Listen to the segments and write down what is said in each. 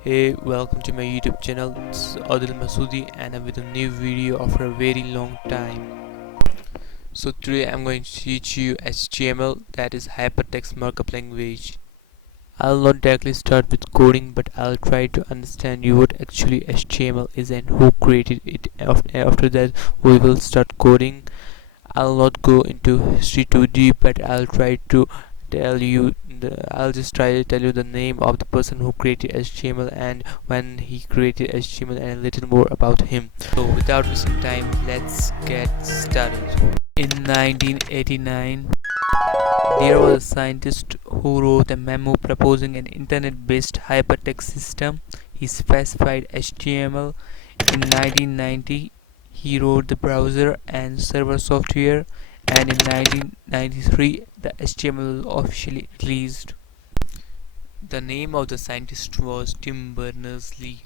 Hey, welcome to my YouTube channel. This is Adil Masoodi and I'm with a new video after a very long time. So today I'm going to teach you HTML, that is Hypertext Markup Language. I'll not directly start with coding, but I'll try to understand you what actually HTML is and who created it. After that we will start coding. I'll not go into history too deep, but I'll just try to tell you the name of the person who created HTML and when he created HTML and a little more about him. So without wasting time, let's get started. In 1989, there was a scientist who wrote a memo proposing an internet-based hypertext system. He specified HTML. In 1990, he wrote the browser and server software, and in 1993 the HTML was officially released. The name of the scientist was Tim Berners-Lee.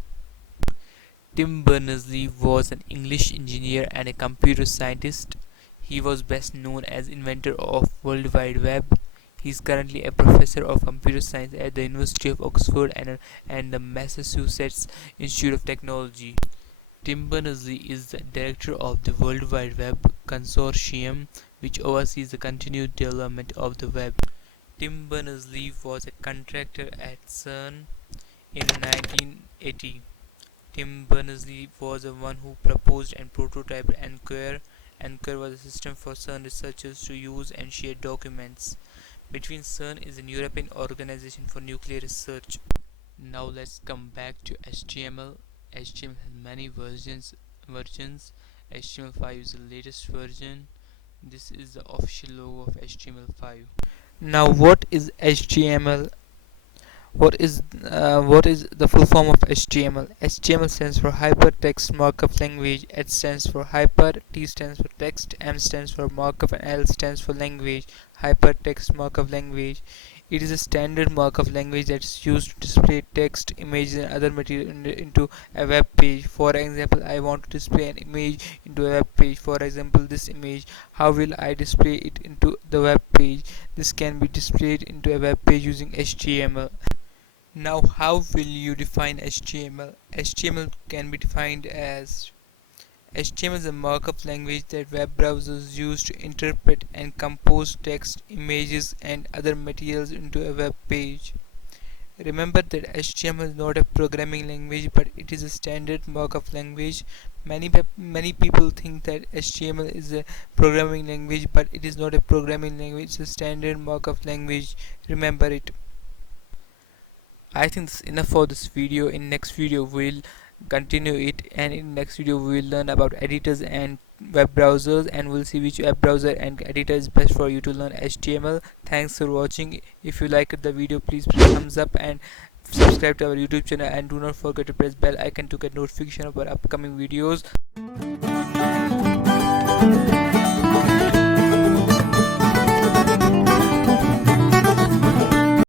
Tim Berners-Lee was an English engineer and a computer scientist. He was best known as inventor of World Wide Web. He is currently a professor of computer science at the University of Oxford and the Massachusetts Institute of Technology. Tim Berners-Lee is the director of the World Wide Web Consortium, which oversees the continued development of the web. Tim Berners-Lee was a contractor at CERN in 1980. Tim Berners-Lee was the one who proposed and prototyped Anchor. Anchor was a system for CERN researchers to use and share documents. Between CERN is an European organization for nuclear research. Now let's come back to HTML. HTML has many versions. HTML5 is the latest version. This is the official logo of HTML5. Now, what is HTML? What is the full form of HTML? HTML stands for Hypertext Markup Language. H stands for hyper, T stands for text, M stands for markup, and L stands for language. Hypertext Markup Language. It is a standard markup language that is used to display text, images, and other material into a web page. For example, I want to display an image into a web page. For example, this image. How will I display it into the web page? This can be displayed into a web page using HTML. Now, how will you define HTML? HTML can be defined as HTML is a markup language that web browsers use to interpret and compose text, images, and other materials into a web page. Remember that HTML is not a programming language, but it is a standard markup language. Many people think that HTML is a programming language, but it is not a programming language. It's a standard markup language. Remember it. I think this is enough for this video. In next video we'll continue it, and in next video we will learn about editors and web browsers, and we'll see which web browser and editor is best for you to learn HTML. Thanks for watching. If you liked the video, please press thumbs up and subscribe to our YouTube channel, and do not forget to press bell icon to get notification of our upcoming videos.